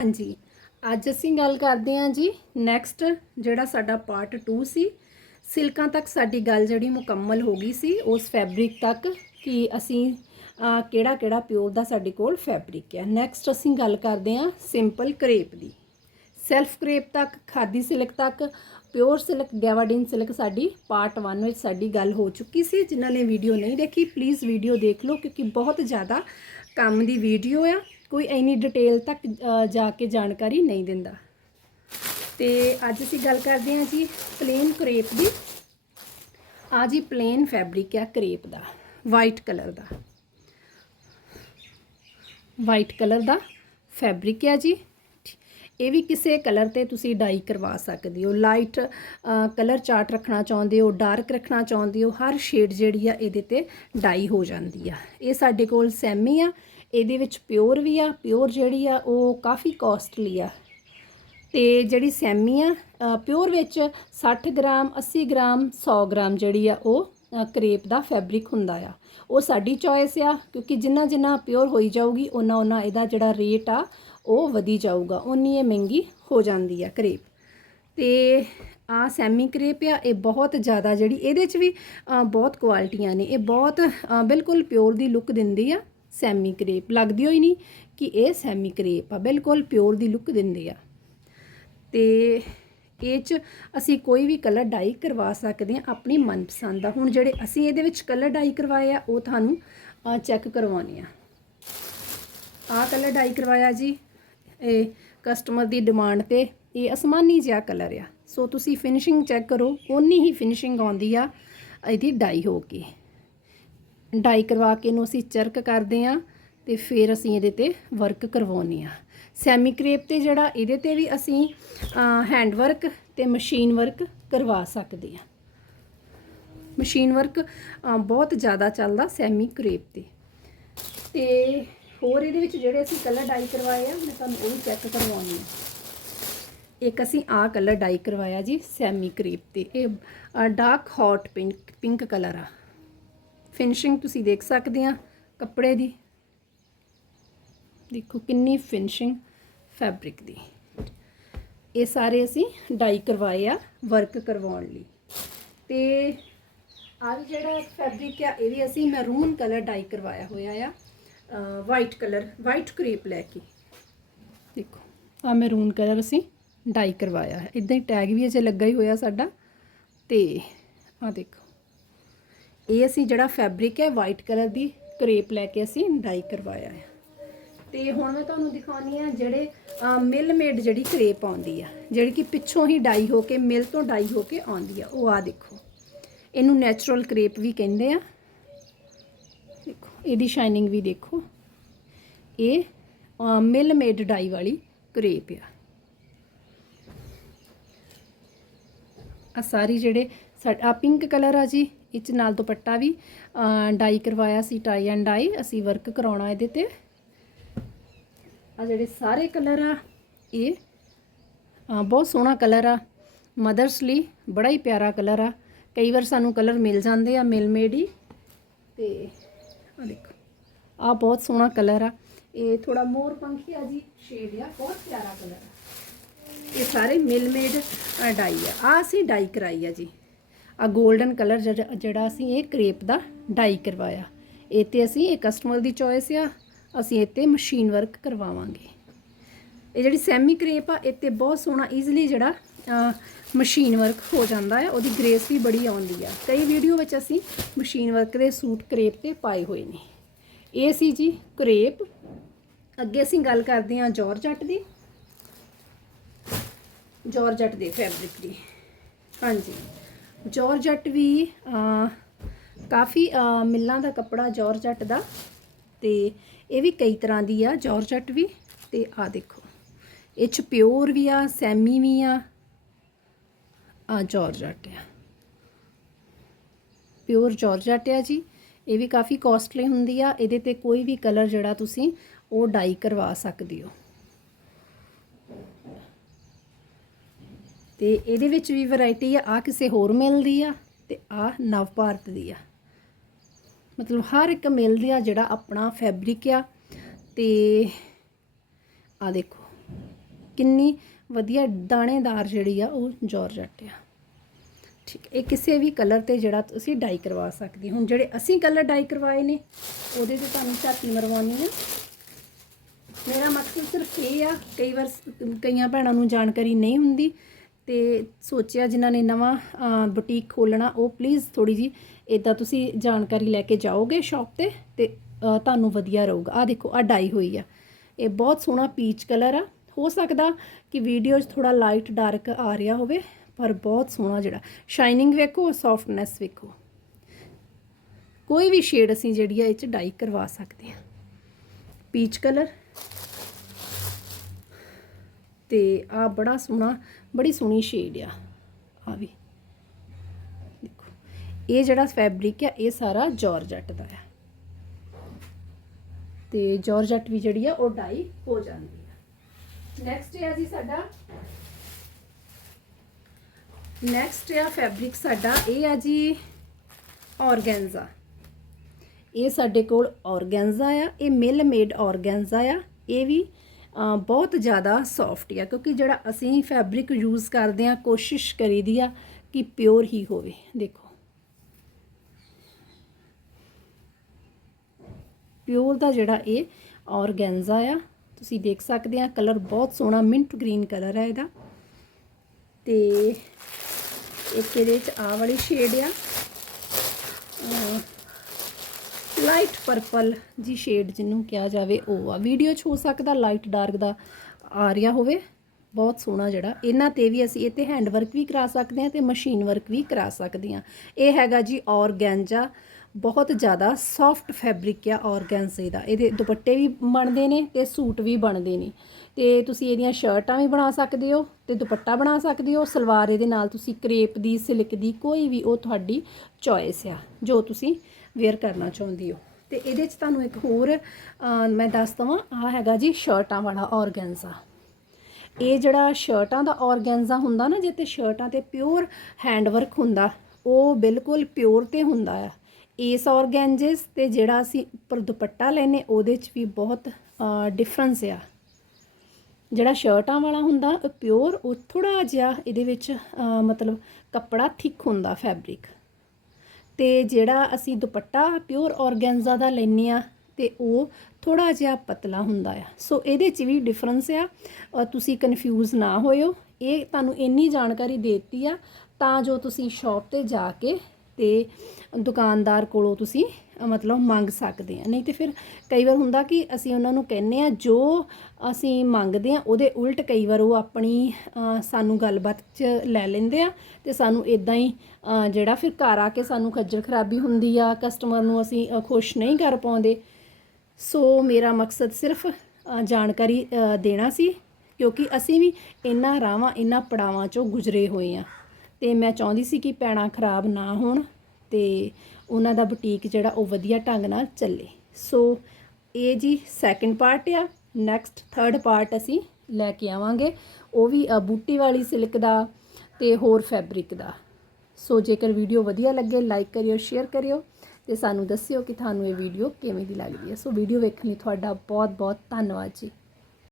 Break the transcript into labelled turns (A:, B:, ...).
A: ਹਾਂਜੀ, ਅੱਜ ਅਸੀਂ ਗੱਲ ਕਰਦੇ ਹਾਂ ਜੀ ਨੈਕਸਟ ਜਿਹੜਾ ਸਾਡਾ ਪਾਰਟ 2 ਸੀ। ਸਿਲਕਾਂ ਤੱਕ ਸਾਡੀ ਗੱਲ ਜਿਹੜੀ ਮੁਕੰਮਲ ਹੋ ਗਈ ਸੀ, ਉਸ ਫੈਬਰਿਕ ਤੱਕ ਕਿ ਅਸੀਂ ਕਿਹੜਾ ਕਿਹੜਾ ਪਿਓਰ ਦਾ ਸਾਡੇ ਕੋਲ ਫੈਬਰਿਕ ਹੈ। ਨੈਕਸਟ ਅਸੀਂ ਗੱਲ ਕਰਦੇ ਹਾਂ ਸਿੰਪਲ ਕਰੇਪ ਦੀ। ਸੈਲਫ ਕਰੇਪ ਤੱਕ, ਖਾਦੀ ਸਿਲਕ ਤੱਕ ਪਿਓਰ ਸਿਲਕ ਗੈਵਾਡੀਨ ਸਿਲਕ ਸਾਡੀ ਪਾਰਟ 1 ਵਿੱਚ ਸਾਡੀ ਗੱਲ ਹੋ ਚੁੱਕੀ ਸੀ। ਜਿਨ੍ਹਾਂ ਨੇ ਵੀਡੀਓ ਨਹੀਂ ਦੇਖੀ ਪਲੀਜ਼ ਵੀਡੀਓ ਦੇਖ ਲਓ ਕਿਉਂਕਿ ਬਹੁਤ ਜ਼ਿਆਦਾ ਕੰਮ ਦੀ ਵੀਡੀਓ ਆ। ਕੋਈ ਇੰਨੀ ਡਿਟੇਲ ਤੱਕ ਜਾ ਕੇ ਜਾਣਕਾਰੀ ਨਹੀਂ ਦਿੰਦਾ। ਤੇ ਅੱਜ ਅਸੀਂ ਗੱਲ ਕਰਦੇ ਹਾਂ ਜੀ ਪਲੇਨ ਕਰੇਪ ਦੀ। ਆ ਜੀ ਪਲੇਨ ਫੈਬਰਿਕ ਆ ਕਰੇਪ ਦਾ ਵਾਈਟ ਕਲਰ ਦਾ। ਵਾਈਟ ਕਲਰ ਦਾ ਫੈਬਰਿਕ ਆ ਜੀ। ਇਹ ਵੀ ਕਿਸੇ ਕਲਰ ਤੇ ਤੁਸੀਂ ਡਾਈ ਕਰਵਾ ਸਕਦੇ ਹੋ। ਲਾਈਟ ਕਲਰ ਚਾਰਟ ਰੱਖਣਾ ਚਾਹੁੰਦੇ ਹੋ ਡਾਰਕ ਰੱਖਣਾ ਚਾਹੁੰਦੇ ਹੋ, ਹਰ ਸ਼ੇਡ ਜਿਹੜੀ ਆ ਇਹਦੇ ਤੇ ਡਾਈ ਹੋ ਜਾਂਦੀ ਆ। ਇਹ ਸਾਡੇ ਕੋਲ ਸੈਮੀ ਆ। ਇਹਦੇ ਵਿੱਚ ਪਿਓਰ ਵੀ ਆ ਪਿਓਰ ਜਿਹੜੀ ਆ ਉਹ ਕਾਫੀ ਕਾਸਟਲੀ ਆ। ਤੇ ਜਿਹੜੀ ਸੈਮੀ ਆ ਪਿਓਰ ਵਿੱਚ 60 ਗ੍ਰਾਮ 80 ਗ੍ਰਾਮ 100 ਗ੍ਰਾਮ ਜਿਹੜੀ ਆ ਉਹ ਅ, ਕਰੇਪ ਦਾ ਫੈਬਰਿਕ ਹੁੰਦਾ ਆ। ਉਹ ਸਾਡੀ ਚੋਇਸ ਆ ਕਿਉਂਕਿ ਜਿੰਨਾ ਜਿੰਨਾ ਪਿਓਰ ਹੋਈ ਜਾਊਗੀ ਉਹਨਾਂ ਉਹਨਾਂ ਇਹਦਾ ਜਿਹੜਾ ਰੇਟ ਆ ਉਹ ਵਧੀ ਜਾਊਗਾ। ਉਨੀ ਇਹ ਮਹਿੰਗੀ ਹੋ ਜਾਂਦੀ ਆ ਕਰੇਪ। ਤੇ ਆ ਸੈਮੀ ਕਰੇਪ ਆ ਇਹ ਬਹੁਤ ਜ਼ਿਆਦਾ ਜਿਹੜੀ ਇਹਦੇ ਚ ਵੀ ਬਹੁਤ ਕੁਆਲਿਟੀਆਂ ਨੇ। ਇਹ ਬਹੁਤ ਬਿਲਕੁਲ ਪਿਓਰ ਦੀ ਲੁੱਕ ਦਿੰਦੀ ਆ। ਸੈਮੀ ਕਰੇਪ ਲੱਗਦੀ ਹੋਈ ਨਹੀਂ ਕਿ ਇਹ ਸੈਮੀ ਕਰੇਪ ਆ, ਬਿਲਕੁਲ ਪਿਓਰ ਦੀ ਲੁੱਕ ਦਿੰਦੇ ਆ। ਤੇ ਇਹ ਚ ਅਸੀਂ ਕੋਈ ਵੀ ਕਲਰ ਡਾਈ ਕਰਵਾ ਸਕਦੇ ਹਾਂ ਆਪਣੀ ਮਨਪਸੰਦ ਦਾ। ਹੁਣ ਜਿਹੜੇ ਅਸੀਂ ਇਹਦੇ ਵਿੱਚ ਕਲਰ ਡਾਈ ਕਰਵਾਏ ਆ, ਉਹ ਤੁਹਾਨੂੰ ਚੈੱਕ ਕਰਵਾਉਣੇ ਆ। ਆਹ ਕਲਰ ਡਾਈ ਕਰਵਾਇਆ ਜੀ। ਇਹ ਕਸਟਮਰ ਦੀ ਡਿਮਾਂਡ ਤੇ ਇਹ ਅਸਮਾਨੀ ਜਿਹਾ ਕਲਰ ਆ। ਸੋ ਤੁਸੀਂ ਫਿਨਿਸ਼ਿੰਗ ਚੈੱਕ ਕਰੋ। ਓਨੀ ਹੀ ਫਿਨਿਸ਼ਿੰਗ ਆਉਂਦੀ ਆ, ਇਹਦੀ ਡਾਈ ਹੋ ਕੇ। ਡਾਈ ਕਰਵਾ ਕੇ ਇਹਨੂੰ ਅਸੀਂ ਚਰਕ ਕਰਦੇ ਆ ਤੇ ਫਿਰ ਅਸੀਂ ਇਹਦੇ ਤੇ ਵਰਕ ਕਰਵਾਉਨੇ ਆ ਸੈਮੀ ਕਰੇਪ ਤੇ ਜਿਹੜਾ ਇਹਦੇ ਤੇ ਵੀ ਅਸੀਂ ਹੈਂਡ ਵਰਕ ਤੇ ਮਸ਼ੀਨ ਵਰਕ ਕਰਵਾ ਸਕਦੇ ਆ ਮਸ਼ੀਨ ਵਰਕ ਬਹੁਤ ਜ਼ਿਆਦਾ ਚੱਲਦਾ ਸੈਮੀ ਕਰੇਪ ਤੇ। ਤੇ ਹੋਰ ਇਹਦੇ ਵਿੱਚ ਜਿਹੜੇ ਅਸੀਂ ਕਲਰ ਡਾਈ ਕਰਵਾਏ ਆ, ਮੈਂ ਤੁਹਾਨੂੰ ਉਹ ਵੀ ਚੈੱਕ ਕਰਵਾਉਣੀ ਆ ਇੱਕ ਅਸੀਂ ਆਹ ਕਲਰ ਡਾਈ ਕਰਵਾਇਆ ਜੀ ਸੈਮੀ ਕਰੇਪ ਤੇ। ਇਹ dark hot pink pink colour ਆ। ਫਿਨਿਸ਼ਿੰਗ ਤੁਸੀਂ ਦੇਖ ਸਕਦੇ ਆ ਕੱਪੜੇ ਦੀ। ਦੇਖੋ ਕਿੰਨੀ ਫਿਨਿਸ਼ਿੰਗ ਫੈਬਰਿਕ ਦੀ। ਇਹ ਸਾਰੇ ਅਸੀਂ ਡਾਈ ਕਰਵਾਏ ਆ ਵਰਕ ਕਰਵਾਉਣ ਲਈ। ਤੇ ਆਹ ਵੀ ਜਿਹੜਾ ਫੈਬਰਿਕ ਆ, ਇਹ ਵੀ ਅਸੀਂ ਮਹਿਰੂਨ ਕਲਰ ਡਾਈ ਕਰਵਾਇਆ ਹੋਇਆ ਆ ਵਾਈਟ ਕਲਰ ਵਾਈਟ ਕਰੀਪ ਲੈ ਕੇ। ਦੇਖੋ ਆ ਮੈਰੂਨ ਕਲਰ ਅਸੀਂ ਡਾਈ ਕਰਵਾਇਆ ਹੈ। ਇਦਾਂ ਹੀ ਟੈਗ ਵੀ ਅਜੇ ਲੱਗਾ ਹੀ ਹੋਇਆ ਸਾਡਾ। ਤੇ ਆ ਦੇਖੋ। ਇਹ ਅਸੀਂ ਜਿਹੜਾ ਫੈਬਰਿਕ ਹੈ ਵਾਈਟ ਕਲਰ ਦੀ ਕਰੇਪ ਲੈ ਕੇ ਅਸੀਂ ਡਾਈ ਕਰਵਾਇਆ ਹੈ। ਤੇ ਹੁਣ ਮੈਂ ਤੁਹਾਨੂੰ ਦਿਖਾਉਣੀ ਆ ਜਿਹੜੇ ਮਿਲ ਮੇਡ ਜਿਹੜੀ ਕਰੇਪ ਆਉਂਦੀ ਆ, ਜਿਹੜੀ ਕਿ ਪਿੱਛੋਂ ਹੀ ਡਾਈ ਹੋ ਕੇ ਮਿਲ ਤੋਂ ਡਾਈ ਹੋ ਕੇ ਆਉਂਦੀ ਆ। ਉਹ ਆ ਦੇਖੋ। ਇਹਨੂੰ ਨੈਚੁਰਲ ਕਰੇਪ ਵੀ ਕਹਿੰਦੇ ਆ। ਦੇਖੋ, ਇਹਦੀ ਸ਼ਾਈਨਿੰਗ ਵੀ ਦੇਖੋ। ਇਹ ਮਿਲ ਮੇਡ ਡਾਈ ਵਾਲੀ ਕਰੇਪ ਆ। ਆ ਸਾਰੀ ਜਿਹੜੇ ਸਾਡਾ ਪਿੰਕ ਕਲਰ ਆ ਜੀ। ਇਹ 'ਚ ਨਾਲ ਦੁਪੱਟਾ ਵੀ ਡਾਈ ਕਰਵਾਇਆ ਸੀ, ਟਾਈ ਐਂਡ ਡਾਈ, ਅਸੀਂ ਵਰਕ ਕਰਾਉਣਾ ਇਹਦੇ ਤੇ। ਆ ਜਿਹੜੇ ਸਾਰੇ ਕਲਰ ਆ, ਇਹ ਬਹੁਤ ਸੋਹਣਾ ਕਲਰ ਆ। ਮਦਰਸ ਲਈ ਬੜਾ ਹੀ ਪਿਆਰਾ ਕਲਰ ਆ। ਕਈ ਵਾਰ ਸਾਨੂੰ ਕਲਰ ਮਿਲ ਜਾਂਦੇ ਆ, ਮਿਲ ਮੇਡ ਹੀ। ਤੇ ਆ ਦੇਖੋ ਆ ਬਹੁਤ ਸੋਹਣਾ ਕਲਰ ਆ। ਇਹ ਥੋੜਾ ਮੋਰ ਪੰਖੀ ਆ ਜੀ ਸ਼ੇਡ ਆ, ਬਹੁਤ ਪਿਆਰਾ ਕਲਰ ਆ। ਇਹ ਸਾਰੇ ਮਿਲ ਮੇਡ ਡਾਈ ਆ। ਆ ਅਸੀਂ ਡਾਈ ਕਰਾਈ ਆ ਜੀ। ਆ 골ਡਨ ਕਲਰ ਜਿਹੜਾ ਅਸੀਂ ਇਹ ਕਰੇਪ ਦਾ ਡਾਈ ਕਰਵਾਇਆ। ਇਹ ਤੇ ਅਸੀਂ ਇਹ ਕਸਟਮਰ ਦੀ ਚੋਇਸ ਆ। ਅਸੀਂ ਇਹ ਤੇ ਮਸ਼ੀਨ ਵਰਕ ਕਰਵਾਵਾਂਗੇ। ਇਹ ਜਿਹੜੀ ਸੈਮੀ ਕਰੇਪ ਆ, ਇਹ ਤੇ ਬਹੁਤ ਸੋਹਣਾ ਈਜ਼ੀਲੀ ਜਿਹੜਾ ਮਸ਼ੀਨ ਵਰਕ ਹੋ ਜਾਂਦਾ ਹੈ ਉਹਦੀ ਗ੍ਰੇਸ ਵੀ ਬੜੀ ਆਉਂਦੀ ਆ। ਕਈ ਵੀਡੀਓ ਵਿੱਚ ਅਸੀਂ ਮਸ਼ੀਨ ਵਰਕ ਦੇ ਸੂਟ ਕਰੇਪ ਤੇ ਪਾਏ ਹੋਏ ਨੇ। ਇਹ ਸੀ ਜੀ ਕਰੇਪ ਅੱਗੇ ਅਸੀਂ ਗੱਲ ਕਰਦੇ ਹਾਂ ਜੋਰਜੱਟ ਦੀ। ਜੌਰਜੱਟ ਦੇ ਫੈਬਰਿਕ ਦੀ। ਹਾਂਜੀ। ਜੋਰਜੱਟ ਵੀ ਕਾਫੀ ਮਿੱਲਾਂ ਦਾ ਕੱਪੜਾ ਜੋਰਜੱਟ ਦਾ ਤੇ ਇਹ ਵੀ ਕਈ ਤਰ੍ਹਾਂ ਦੀ ਆ ਜੌਰਜੱਟ ਵੀ ਤੇ ਆ ਦੇਖੋ। ਇਹ ਚ ਪਿਓਰ ਵੀ ਆ ਸੈਮੀ ਵੀ ਆ ਆ ਜੋਰਜੱਟ ਆ। ਪਿਓਰ ਜੋਰਜੱਟ ਆ ਜੀ। ਇਹ ਵੀ ਕਾਫੀ ਕਾਸਟਲੀ ਹੁੰਦੀ ਆ, ਇਹਦੇ ਤੇ ਕੋਈ ਵੀ ਕਲਰ ਜਿਹੜਾ ਤੁਸੀਂ ਉਹ ਡਾਈ ਕਰਵਾ ਸਕਦੇ ਹੋ। ਤੇ ਇਹਦੇ ਵਿੱਚ ਵੀ ਵੈਰਾਈਟੀ ਆ ਆ ਕਿਸੇ ਹੋਰ ਮਿਲਦੀ ਆ ਤੇ ਆ ਨਵ ਭਾਰਤ ਦੀ ਆ। ਮਤਲਬ ਹਰ ਇੱਕ ਮਿਲਦੀ ਆ ਜਿਹੜਾ ਆਪਣਾ ਫੈਬਰਿਕ ਆ ਤੇ ਆ ਦੇਖੋ, ਕਿੰਨੀ ਵਧੀਆ ਦਾਣੇਦਾਰ ਜਿਹੜੀ ਆ ਉਹ ਜਾਰਜਟ ਆ। ਠੀਕ, ਇਹ ਕਿਸੇ ਵੀ ਕਲਰ ਤੇ ਜਿਹੜਾ ਤੁਸੀਂ ਡਾਈ ਕਰਵਾ ਸਕਦੇ ਹੁਣ ਜਿਹੜੇ ਅਸੀਂ ਕਲਰ ਡਾਈ ਕਰਵਾਏ ਨੇ, ਉਹਦੇ ਤੇ ਤੁਹਾਨੂੰ ਝਾਤੀ ਮਰਵਾਉਣੀ ਆ। ਮੇਰਾ ਮਕਸਦ ਸਿਰਫ ਇਹ ਆ, ਕਈ ਵਾਰ ਕਈਆਂ ਭੈਣਾਂ ਨੂੰ ਜਾਣਕਾਰੀ ਨਹੀਂ ਹੁੰਦੀ ਤੇ ਸੋਚਿਆ ਜਿਨ੍ਹਾਂ ਨੇ ਨਵਾਂ ਬੁਟੀਕ ਖੋਲਣਾ ਉਹ ਪਲੀਜ਼ ਥੋੜੀ ਜੀ ਇਦਾਂ ਤੁਸੀਂ ਜਾਣਕਾਰੀ ਲੈ ਕੇ ਜਾਓਗੇ ਸ਼ਾਪ ਤੇ ਤੇ ਤੁਹਾਨੂੰ ਵਧੀਆ ਰਹੂਗਾ। ਆ ਦੇਖੋ ਆ ਡਾਈ ਹੋਈ ਆ। ਇਹ ਬਹੁਤ ਸੋਹਣਾ ਪੀਚ ਕਲਰ ਆ। ਹੋ ਸਕਦਾ ਕਿ ਵੀਡੀਓ 'ਚ ਥੋੜਾ ਲਾਈਟ ਡਾਰਕ ਆ ਰਿਹਾ ਹੋਵੇ, ਪਰ ਬਹੁਤ ਸੋਹਣਾ ਜਿਹੜਾ। ਸ਼ਾਈਨਿੰਗ ਵੇਖੋ ਸੌਫਟਨੈਸ ਵੇਖੋ। ਕੋਈ ਵੀ ਸ਼ੇਡ ਅਸੀਂ ਜਿਹੜੀ ਆ, ਇਹ 'ਚ ਡਾਈ ਕਰਵਾ ਸਕਦੇ ਹਾਂ ਪੀਚ ਕਲਰ ਤੇ ਆ ਬੜਾ ਸੋਹਣਾ, ਬੜੀ ਸੋਹਣੀ ਸ਼ੇਡ ਆ। ਆ ਵੀ। ਦੇਖੋ, ਇਹ ਜਿਹੜਾ ਫੈਬਰਿਕ ਆ, ਇਹ ਸਾਰਾ ਜਾਰਜਟ ਦਾ ਆ। ਤੇ ਜਾਰਜਟ ਵੀ ਜਿਹੜੀ ਆ, ਉਹ ਡਾਈ ਹੋ ਜਾਂਦੀ ਆ। ਨੈਕਸਟ ਹੈ ਜੀ ਸਾਡਾ। ਨੈਕਸਟ ਆ ਫੈਬਰਿਕ ਸਾਡਾ, ਇਹ ਆ ਜੀ ਔਰਗੈਂਜ਼ਾ ਇਹ ਸਾਡੇ ਕੋਲ ਔਰਗੈਂਜ਼ਾ ਆ, ਇਹ ਮਿਲ ਮੇਡ ਔਰਗੈਂਜ਼ਾ ਆ, ਇਹ ਵੀ ਬਹੁਤ ਜ਼ਿਆਦਾ ਸੌਫਟ ਆ, ਕਿਉਂਕਿ ਜਿਹੜਾ ਅਸੀਂ ਫੈਬਰਿਕ ਯੂਜ਼ ਕਰਦੇ ਆ ਕੋਸ਼ਿਸ਼ ਕਰੀਦੀ ਆ ਕਿ ਪਿਓਰ ਹੀ ਹੋਵੇ। ਦੇਖੋ। ਪਿਓਰ ਦਾ ਜਿਹੜਾ ਇਹ ਔਰਗੈਂਜ਼ਾ ਆ, ਤੁਸੀਂ ਦੇਖ ਸਕਦੇ ਆ ਕਲਰ ਬਹੁਤ ਸੋਹਣਾ ਮਿੰਟ ਗ੍ਰੀਨ ਕਲਰ ਹੈ ਇਹਦਾ। ਤੇ ਇੱਕ ਇਹਦੇ ਚ ਆ ਵਾਲੀ ਸ਼ੇਡ ਆ। ਲਾਈਟ ਪਰਪਲ ਜੀ ਸ਼ੇਡ ਜਿਹਨੂੰ ਕਿਹਾ ਜਾਵੇ, ਉਹ ਆ। ਵੀਡੀਓ 'ਚ ਹੋ ਸਕਦਾ ਲਾਈਟ ਡਾਰਕ ਦਾ ਆ ਰਿਹਾ ਹੋਵੇ। ਬਹੁਤ ਸੋਹਣਾ ਜਿਹੜਾ। ਇਹਨਾਂ ਤੇ ਵੀ ਅਸੀਂ ਇਹ ਤੇ ਹੈਂਡ ਵਰਕ ਵੀ ਕਰਾ ਸਕਦੇ ਹਾਂ ਤੇ ਮਸ਼ੀਨ ਵਰਕ ਵੀ ਕਰਾ ਸਕਦੇ ਹਾਂ। ਇਹ ਹੈਗਾ ਜੀ ਔਰਗੈਂਜਾ। ਬਹੁਤ ਜ਼ਿਆਦਾ ਸੌਫਟ ਫੈਬਰਿਕ ਆ ਔਰਗੈਂਜ਼ੇ ਦਾ। ਇਹਦੇ ਦੁਪੱਟੇ ਵੀ ਬਣਦੇ ਨੇ ਤੇ ਸੂਟ ਵੀ ਬਣਦੇ ਨੇ। ਤੇ ਤੁਸੀਂ ਇਹਦੀਆਂ ਸ਼ਰਟਾਂ ਵੀ ਬਣਾ ਸਕਦੇ ਹੋ ਤੇ ਦੁਪੱਟਾ ਬਣਾ ਸਕਦੇ ਹੋ। ਸਲਵਾਰ ਇਹਦੇ ਨਾਲ ਤੁਸੀਂ ਕਰੇਪ ਦੀ, ਸਿਲਕ ਦੀ ਕੋਈ ਵੀ ਉਹ ਤੁਹਾਡੀ ਚੋਇਸ ਆ, ਜੋ ਤੁਸੀਂ ਵੇਅਰ ਕਰਨਾ ਚਾਹੁੰਦੇ ਹੋ। ਤੇ ਇਹਦੇ 'ਚ ਤੁਹਾਨੂੰ ਇੱਕ ਹੋਰ ਮੈਂ ਦੱਸ ਦਵਾਂ ਆ ਹੈਗਾ ਜੀ ਸ਼ਰਟਾਂ ਵਾਲਾ ਔਰਗੈਂਜ਼ਾ ਇਹ ਜਿਹੜਾ ਸ਼ਰਟਾਂ ਦਾ ਔਰਗੈਂਜ਼ਾ ਹੁੰਦਾ ਨਾ ਜੇ ਜਿੱਤੇ ਸ਼ਰਟਾਂ ਤੇ ਪਿਓਰ ਹੈਂਡਵਰਕ ਹੁੰਦਾ, ਉਹ ਬਿਲਕੁਲ ਪਿਓਰ ਤੇ ਹੁੰਦਾ ਆ। ਏਸ ਔਰਗੈਂਜਸ ਤੇ ਜਿਹੜਾ ਅਸੀਂ ਉੱਪਰ ਦੁਪੱਟਾ ਲੈਨੇ ਉਹਦੇ 'ਚ ਵੀ ਬਹੁਤ ਡਿਫਰੈਂਸ ਆ। ਜਿਹੜਾ ਸ਼ਰਟਾਂ ਵਾਲਾ ਹੁੰਦਾ, ਉਹ ਪਿਓਰ ਉਹ ਥੋੜਾ ਜਿਹਾ ਇਹਦੇ ਵਿੱਚ ਮਤਲਬ ਕੱਪੜਾ ਥਿਕ ਹੁੰਦਾ ਫੈਬਰਿਕ ਤੇ ਜਿਹੜਾ ਅਸੀਂ ਦੁਪੱਟਾ ਪਿਓਰ ਔਰਗੈਂਜ਼ਾ ਦਾ ਲੈਨੇ ਆ ਤੇ ਉਹ ਥੋੜਾ ਜਿਹਾ ਪਤਲਾ ਹੁੰਦਾ ਆ। ਸੋ ਇਹਦੇ 'ਚ ਵੀ ਡਿਫਰੈਂਸ ਆ। ਤੁਸੀਂ ਕਨਫਿਊਜ਼ ਨਾ ਹੋਇਓ। ਇਹ ਤੁਹਾਨੂੰ ਇੰਨੀ ਜਾਣਕਾਰੀ ਦੇ ਦਿੱਤੀ ਆ, ਤਾਂ ਜੋ ਤੁਸੀਂ ਸ਼ਾਪ ਤੇ ਜਾ ਕੇ ਤੇ ਦੁਕਾਨਦਾਰ ਕੋਲੋਂ ਤੁਸੀਂ ਮਤਲਬ ਮੰਗ ਸਕਦੇ ਆ। ਨਹੀਂ ਤੇ ਫਿਰ ਕਈ ਵਾਰ ਹੁੰਦਾ ਕਿ ਅਸੀਂ ਉਹਨਾਂ ਨੂੰ ਕਹਿੰਨੇ ਆ, ਜੋ ਅਸੀਂ ਮੰਗਦੇ ਆ, ਉਹਦੇ ਉਲਟ ਕਈ ਵਾਰ ਉਹ ਆਪਣੀ ਸਾਨੂੰ ਗੱਲਬਾਤ 'ਚ ਲੈ ਲੈਂਦੇ ਆ ਤੇ ਸਾਨੂੰ ਇਦਾਂ ਹੀ ਜਿਹੜਾ ਫਿਰ ਘਰ ਆ ਕੇ ਸਾਨੂੰ ਖੱਜਲ ਖਰਾਬੀ ਹੁੰਦੀ ਆ, ਕਸਟਮਰ ਨੂੰ ਅਸੀਂ ਖੁਸ਼ ਨਹੀਂ ਕਰ ਪਾਉਂਦੇ। ਸੋ ਮੇਰਾ ਮਕਸਦ ਸਿਰਫ ਜਾਣਕਾਰੀ ਦੇਣਾ ਸੀ, ਕਿਉਂਕਿ ਅਸੀਂ ਵੀ ਇਹਨਾਂ ਰਾਵਾਂ ਇਹਨਾਂ ਪੜਾਵਾਂ ਚੋਂ ਗੁਜ਼ਰੇ ਹੋਏ ਆ। ਤੇ ਮੈਂ ਚਾਹੁੰਦੀ ਸੀ ਕਿ ਪੈਣਾ ਖਰਾਬ ਨਾ ਹੋਣ ਤੇ ਉਹਨਾਂ ਦਾ ਬੁਟੀਕ ਜਿਹੜਾ ਉਹ ਵਧੀਆ ਢੰਗ ਨਾਲ ਚੱਲੇ। ਸੋ ਇਹ ਜੀ ਸੈਕੰਡ ਪਾਰਟ ਆ। ਨੈਕਸਟ ਥਰਡ ਪਾਰਟ ਅਸੀਂ ਲੈ ਕੇ ਆਵਾਂਗੇ। ਉਹ ਵੀ ਬੂਟੀ ਵਾਲੀ ਸਿਲਕ ਦਾ ਤੇ ਹੋਰ ਫੈਬਰਿਕ ਦਾ। ਸੋ ਜੇਕਰ ਵੀਡੀਓ ਵਧੀਆ ਲੱਗੇ ਲਾਈਕ ਕਰਿਓ ਸ਼ੇਅਰ ਕਰਿਓ ਤੇ ਸਾਨੂੰ ਦੱਸਿਓ ਕਿ ਤੁਹਾਨੂੰ ਇਹ ਵੀਡੀਓ ਕਿਵੇਂ ਦੀ ਲੱਗਦੀ ਹੈ। ਸੋ ਵੀਡੀਓ ਵੇਖਣ ਲਈ ਤੁਹਾਡਾ ਬਹੁਤ ਬਹੁਤ ਧੰਨਵਾਦ ਜੀ।